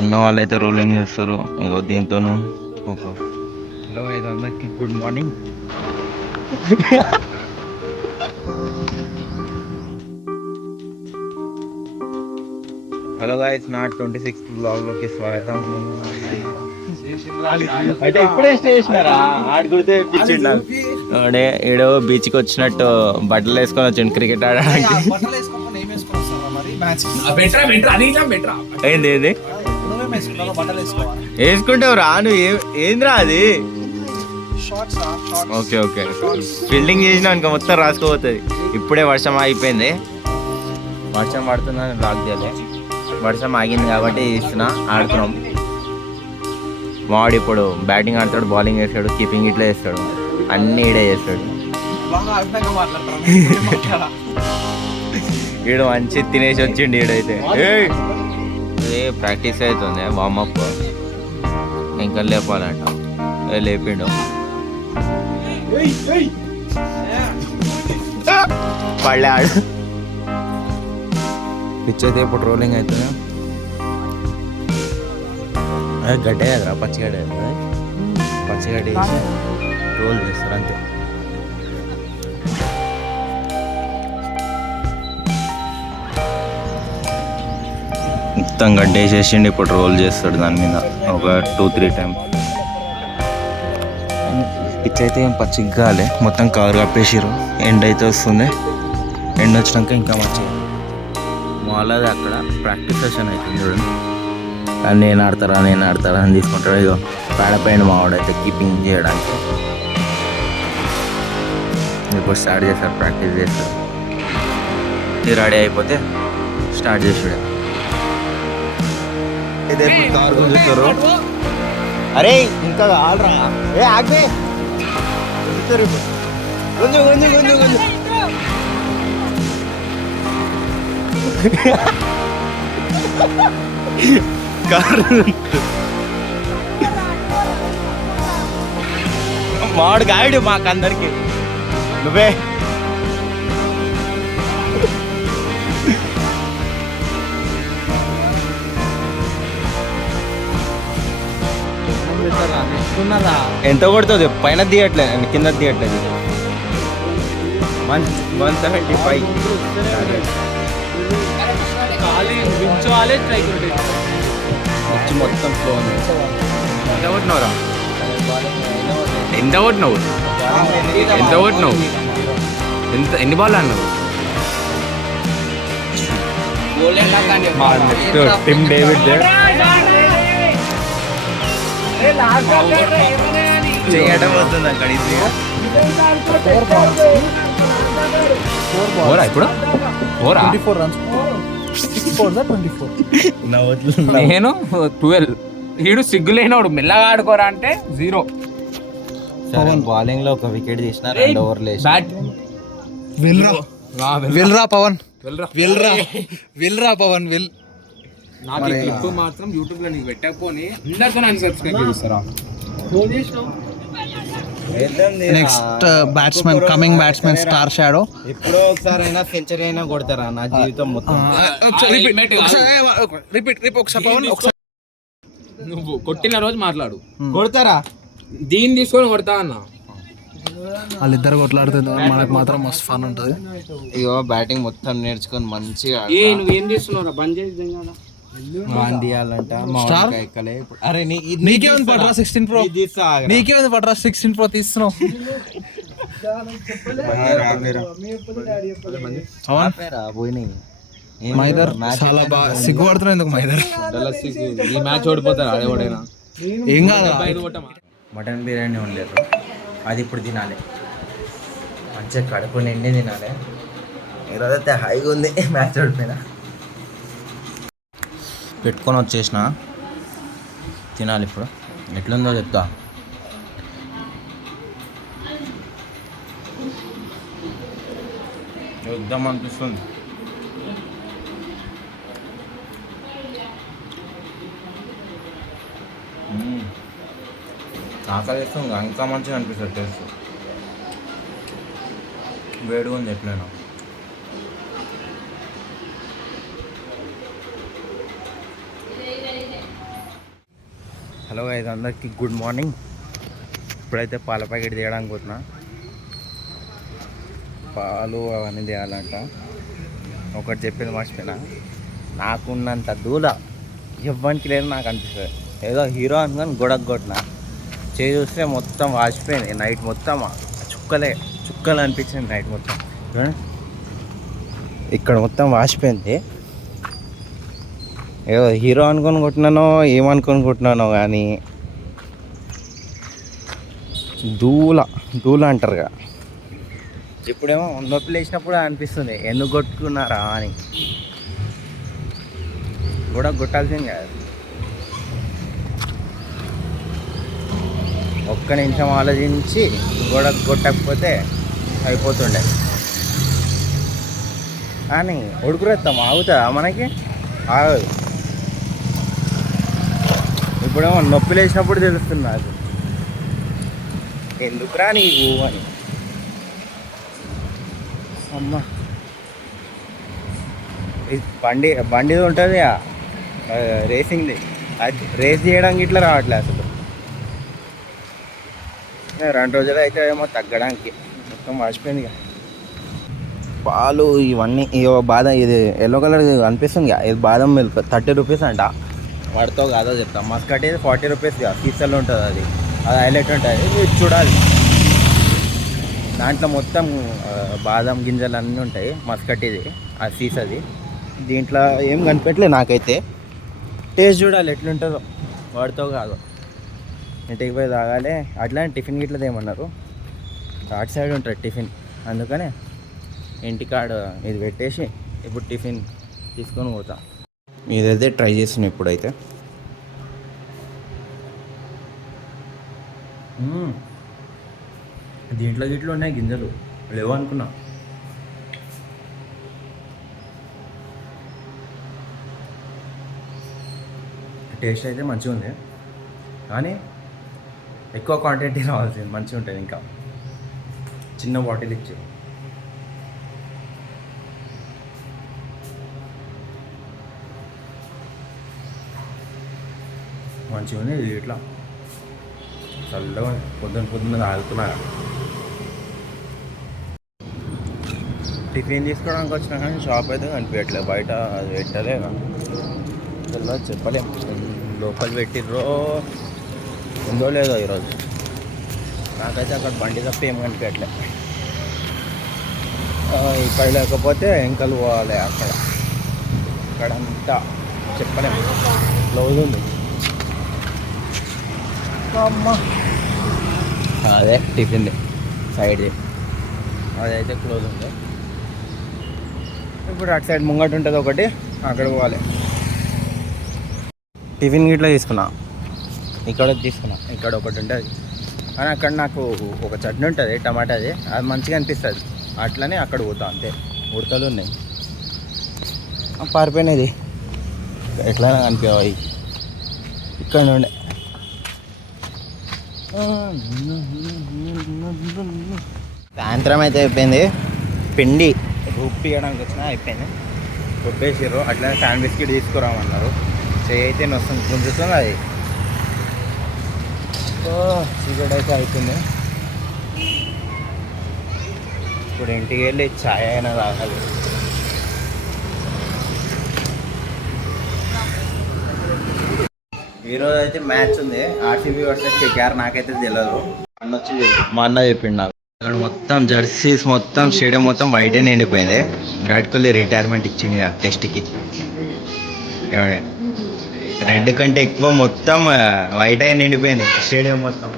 అన్న వాళ్ళైతే రోలింగ్ చేస్తారు. ఇంకో దీంతోను ఒక హలో 500కి గుడ్ మార్నింగ్. హలో గైస్, నా 26th బ్లాగ్లోకి స్వాగతం. అంటే ఇప్పుడే చేసినారా? ఆడి గుర్తే ఇప్పించిండు. ఆడే ఏడో బీచ్కి వచ్చినట్టు బట్టలు వేసుకొని వచ్చిండు క్రికెట్ ఆడడానికి. ఏంది ఏంది వేసుకుంటావు రా నువ్వు? ఏంద్రా అది? ఓకే ఓకే, ఫీల్డింగ్ చేసినా ఇంకా మొత్తం రాసుకోపోతుంది. ఇప్పుడే వర్షం ఆగిపోయింది. వర్షం పడుతుందని బ్లాక్ చేయలే, వర్షం ఆగింది కాబట్టి ఇస్తున్నా. ఆడుతున్నాం. వాడు ఇప్పుడు బ్యాటింగ్ ఆడతాడు, బౌలింగ్ వేస్తాడు, కీపింగ్ ఇట్లా చేస్తాడు, అన్నీ ఈడే చేస్తాడు. ఈడు మంచి తినేసి వచ్చిండు. ఈడైతే ఏ ప్రాక్టీస్ అవుతుంది, వార్మప్ ఇంకా లేపాలంట. లేపిండు, పళ్ళాడు. పిచ్ అయితే ఇప్పుడు రోలింగ్ అవుతుంది. గడ్డే కదరా, పచ్చిగడ్డ కదా, పచ్చిగడ్డ వేసి రోల్ చేస్తారు అంతే. మొత్తం గడ్డ వేసేసిండి, ఇప్పుడు రోల్ చేస్తాడు దాని మీద ఒక 2-3 టైమ్స్. పిచ్ అయితే ఏం పచ్చిగా కాలే, మొత్తం కవర్ కప్పేసారు. ఎండ్ అయితే వస్తుంది. ఎండ్ వచ్చినాక ఇంకా మంచిగా వాళ్ళది అక్కడ ప్రాక్టీస్ సెషన్ అవుతుంది చూడండి. నేను ఆడతారా అని తీసుకుంటాడు. ఇగో పేడపైన మావాడైతే కీపింగ్ చేయడానికి ఇప్పుడు స్టార్ట్ చేస్తారు, ప్రాక్టీస్ చేస్తారు. ఇది రెడీ అయిపోతే స్టార్ట్ చేసాడు. ఇదే కవర్ గుంజుతారు. అరే ఇంకా ఆడరా, ఏ ఆగే గుంజు గుంజు గుంజు గుంజు. మాడు గాయడు మాకందరికి. నువ్వే ఎంత కొడుతుంది? పైన తీయట్లేదు, కింద తీయట్లేదు. 175. మొత్తం ఫ్లో ఉంది. ఎంత కొట్టినవురా? ఎంత కొట్టినావు? ఎంత కొట్టినావు? ఎన్ని బాల్ అన్నావు? టిమ్ డేవిడ్ చేయడం వస్తుంది అక్కడ. ఓరా ఇప్పుడు ఓరా 24 నేను 12. వీడు సిగ్గులేనోడు, మెల్లగా ఆడుకోరా అంటే 0. బౌలింగ్ లో ఒక వికెట్ తీసిన 2 ఓవర్లు విల్రా పవన్, విల్రా పవన్ విల్. నాకు ఈ క్లిప్ మాత్రం యూట్యూబ్ లో నీకు పెట్టకపోని అందరితో నాకు సబ్స్క్రైబ్ చేస్తారా? Next batsmen, coming batsmen star shadow. ఇప్పుడు ఒకసారి అయినా సెంచరీ అయినా కొడతారా నా జీవితం మొత్తం? నువ్వు కొట్టిన రోజు మాట్లాడు. కొడతారా? దీన్ని తీసుకొని కొడతా అన్న. వాళ్ళిద్దరు కొట్లాడుతుంది, మనకు మాత్రం మస్తు ఫన్ ఉంటుంది. ఇగో బ్యాటింగ్ మొత్తం నేర్చుకొని మంచిగా నువ్వేం చేస్తున్నావు? బంద్ చేసి తీయాలంట. అరే నీకేముంది పట్రా 16 Pro, నీకేముంది పట్రా 16 Pro తీస్తున్నావు. మైదర్ చాలా బాగా సిగ్గుపడుతున్నావు. ఎందుకు మైదర్? ఈ మ్యాచ్ ఓడిపోతారు ఆడేవాడైనా. ఏం కాదు. మటన్ బిర్యానీ ఉండలేదు, అది ఇప్పుడు తినాలి. మంచిగా కడుపు నిండి తినాలి. ఈరోజైతే హైగా ఉంది. మ్యాచ్ ఓడిపోయినా పెట్టుకొని వచ్చేసిన, తినాలి. ఇప్పుడు ఎట్లుందో చెప్తా. యుద్ధం అనిపిస్తుంది. ఆకలి వేస్తుంది, ఇంకా మంచిగా అనిపిస్తుంది టేస్ట్. వేడిగా ఉంది ఎట్లయినా. హలో గైస్, అందరికి గుడ్ మార్నింగ్. ఇప్పుడైతే పాల ప్యాకెట్ తీయడానికి పోతున్నా. పాలు అవన్నీ తీయాలంట. ఒకటి చెప్పింది మర్చిపోయినా, నాకున్నంత దూల ఇవ్వడానికి లేదు నాకు అనిపిస్తుంది. ఏదో హీరో అనుకొని గొడవ కొట్టిన, చేయి చూస్తే మొత్తం వాచిపోయింది. నైట్ మొత్తం చుక్కలు అనిపించింది. నైట్ మొత్తం ఇక్కడ మొత్తం వాచిపోయింది. ఏదో హీరో అనుకొని కొట్టినానో ఏమనుకొని కొట్టినానో కానీ దూల అంటారుగా. ఇప్పుడేమో నొప్పి లేచినప్పుడు అనిపిస్తుంది ఎందుకు కొట్టుకున్నారా అని. కూడా కొట్టాల్సింది కాదు. ఒక్క నిమిషం ఆలోచించి కొట్టకపోతే అయిపోతుండే. కానీ ఉడుకురేస్తాం, ఆగుతుందా మనకి? ఆగదు. ఇప్పుడేమో నొప్పి లేచినప్పుడు తెలుస్తుంది నాకు ఎందుకురా నీకు అని. అమ్మా, బండిది ఉంటుంది రేసింగ్ది, అది రేస్ చేయడానికి ఇట్లా రావట్లే అసలు. 2 రోజులు అయితే ఏమో తగ్గడానికి. మొత్తం వాచిపోయింది. పాలు ఇవన్నీ బాదం, ఇది ఎల్లో కలర్ అనిపిస్తుంది. ఇది బాదం మిల్క్ 30 రూపీస్ అంట. వాడితో కాదో చెప్తాం. మస్కట్ ఇది 40 రూపీస్. సీసాలో ఉంటుంది, అది హైలైట్ ఉంటుంది. ఇది చూడాలి. దాంట్లో మొత్తం బాదం గింజలు అన్నీ ఉంటాయి. మస్కట్ ఇది ఆ సీసాది. దీంట్లో ఏం కనిపెట్టలే నాకైతే. టేస్ట్ చూడాలి ఎట్లుంటుందో. వాడితో కాదు, ఇంటికి పోయి తాగాలి. అట్లానే టిఫిన్ గిట్ల ఏమన్నారు, అటు సైడ్ ఉంటుంది టిఫిన్. అందుకనే ఇంటికాడ ఇది పెట్టేసి ఇప్పుడు టిఫిన్ తీసుకొని పోతా. ఇదైతే ట్రై చేస్తున్నాను ఇప్పుడైతే. దీంట్లో గిట్లు ఉన్నాయి గింజలు, లేవు అనుకున్నా. టేస్ట్ అయితే మంచిగా ఉంది, కానీ ఎక్కువ క్వాంటిటీ రావాల్సింది. మంచిగా ఉంటుంది. ఇంకా చిన్న బాటిల్ ఇచ్చి మంచిగా ఉంది. ఇది ఇట్లా చల్లగా పొద్దున్న తాగుతున్నా. టిఫిన్ తీసుకోవడానికి వచ్చినా కానీ షాప్ అయితే కనిపించట్లేదు. బయట అది పెట్టలే అసలు చెప్పలేం. లోపల పెట్టిర్రో ఉందో లేదో ఈరోజు. నాకైతే అక్కడ బండి తప్ప ఏం కనిపించట్లే. ఇక్కడ లేకపోతే ఎంకలు పోవాలి. అక్కడంతా చెప్పలేం, క్లోజ్ ఉంది. అమ్మ, అదే టిఫిన్ సైడ్ది, అదైతే క్లోజ్ ఉంది. ఇప్పుడు అటు సైడ్ ముంగట ఉంటుంది ఒకటి, అక్కడ పోవాలి. టిఫిన్ గిట్లా తీసుకున్నా, ఇక్కడ తీసుకున్నా. ఇక్కడ ఒకటి ఉంటుంది కానీ అక్కడ నాకు ఒక చట్నీ ఉంటుంది టమాటాది, అది మంచిగా అనిపిస్తుంది. అట్లనే అక్కడ పోతా అంతే. ఉడతలు ఉన్నాయి, పారిపోయినది ఎట్లయినా కనిపించాయి ఇక్కడ నుండి. సాయంత్రం అయితే అయిపోయింది. పిండి రుబ్బియడానికి వచ్చినా అయిపోయింది. రుబ్బేసిర్రు. అట్లనే శాండ్విచ్ కిట్ తీసుకురామన్నారు. చేయి అయితే నొస్తుంది, గుంజుతుంది అది. చీకటి అయితే అయిపోయింది. ఇప్పుడు ఇంటికి వెళ్ళి ఛాయ్ అయినా తాగాలి. ఈరోజు అయితే మ్యాచ్ ఉంది, ఆర్సీబీ వర్సెస్ కేకేఆర్. నాకైతే తెలియదు, మా అన్న చెప్పిండు నాకు. అక్కడ మొత్తం జెర్సీస్, మొత్తం స్టేడియం మొత్తం వైటే నిండిపోయింది. విరాట్ కోహ్లీ రిటైర్మెంట్ ఇచ్చింది ఆ టెస్ట్కి. రెడ్ కంటే ఎక్కువ మొత్తం వైట్ అయి నిండిపోయింది స్టేడియం మొత్తం.